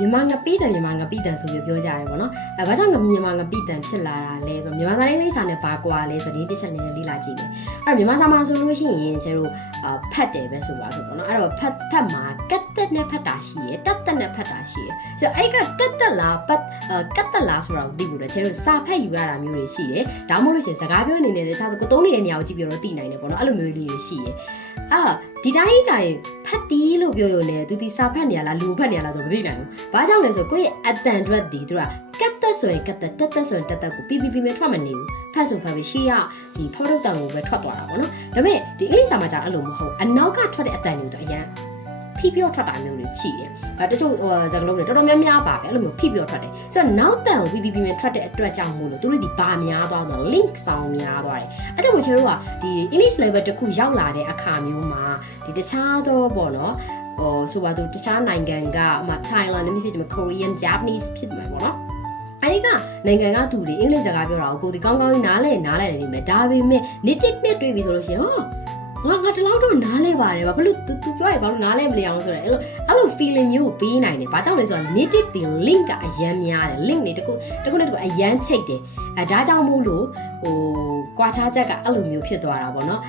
မြန်မာငပိတန်ဆိုပြီးပြောကြတယ်ပေါ့နော်ဘာကြောင့်မြန်မာငပိတန်ဖြစ်လာတာလဲမြန်မာစာလေးစာနဲ့ဘာကွာလဲဆိုဒီတစ်ချက်လေးလေ့လာကြည့်မယ်အဲ့တော့မြန်မာစာမှာဆိုလို့ရှိရင်ကျတို့ဖတ်တယ်ပဲဆိုပါဆိုပေါ့နော်အဲ့တော့ဖတ်မှာကတ်တက်နဲ့ဖတ်တာရှိရယ်တက်နဲ့ဖတ်တာရှိရယ်ဆိုတော့အဲ့ကတက်လားကတ်တက်လားဆိုတာကိုသိဖို့လေကျတို့စာဖတ်ယူရတာမျိုးတွေရှိတယ်ဒါမှမဟုတ်လို့ရှိရင်စကားပြောအနေနဲ့တခြားကိုသုံးနေတဲ့နေရာကိုကြည့်ပြီးတော့သိနိုင်တယ်ပေါ့နော်အဲ့လိုမျိုးလေးတွေရှိရယ်ဒီတိုင်းကြရင်ဖတ်တီးလို့ပြောရုံနဲ့သူဒီစာဖတ်နေရလားလူဖတ်နေရလားဆိုမသိနိုင်ဘူး။ဘာကြောင့်လဲဆိုကိုယ့်ရဲ့အတန်အတွက်ဒီသူကကတ်သက်ဆိုရင်ကတ်သက်တက်ဆိုရင်တက်ကိုပြီးမဲ့ထွက်မနေဘူး။ဖတ်ဆိုဖတ်ပြီးရှေ့ကဒီဖောက်ထုတ်တန်ကိုပဲထွက်သွားတာပေါ့နော်။ဒါပေမဲ့ဒီအင်္ဂလိပ်စာမှာကျတော့အဲ့လိုမဟုတ်အနောက်ကထွက်တဲ့အတန်တွေကိုအရင်ဖိပြောထွက်တာမျိုးတွေရှိတယ်။တချို့စကားလုံးတွေတော်တော်များများပါပဲအဲ့လိုမျိုးဖိပြောထွက်တယ်။ဆိုတော့နောက်တန်ကိုပြီးမဲ့ထွက်တဲ့အတွက်ကြောင့်မို့လို့သူတို့ဒီဘာများသွားတော့ link ဆောင်များသွားတယ်။အဲ့ဒါကိုကျွန်တော်တို့ကဒီ English level တစ်ခုရောက်လာတဲ့အခါမျိုးမှာဒီတခြားတော့ပေါ့နော်ဆိုပါတော့တခြားနိုင်ငံကThailand နဲ့ဖြစ်တယ် Korean Japanese ဖြစ်မှာပေါ့နော်အဲ့ဒီကနိုင်ငံကသူတွေအင်္ဂလိပ်စကားပြောတာကိုကိုဒီကောင်းကောင်းနားလဲနေမယ်ဒါပေမဲ့ native နဲ့တွေ့ပြီဆိုလို့ရှိရင်ငါတလောက်တော့နားလဲပါတယ်ဘာလို့ तू ပြောတယ်ဘာလို့နားလဲမလဲအောင်ဆိုတော့အဲ့လို feeling မျိုးကိုပေးနိုင်တယ်ဘာကြောင့်လဲဆိုတော့ native ဒီ link ကအရန်များတယ် link တွေတခုနဲ့တခုအရန်ချိတ်တယ်ဒါကြောင့်မို့လို့ကွာခြားချက်ကအဲ့လိုမျိုးဖြစ်သွားတာပေါ့နော်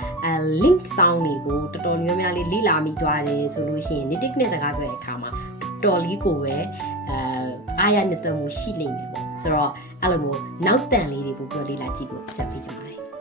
link sound တွေကိုတော်တော်များများလေးလိလာမိသွားတယ်ဆိုလို့ရှိရင် native နဲ့စကားပြောတဲ့အခါမှာတော်လေးကိုပဲအားရနေတမှုရှိလိမ့်မယ်ပေါ့ဆိုတော့အဲ့လိုမျိုးနောက်တန်လေးတွေကိုပြောလေးလာကြည့်ဖို့ချက်ပေးကြပါတယ်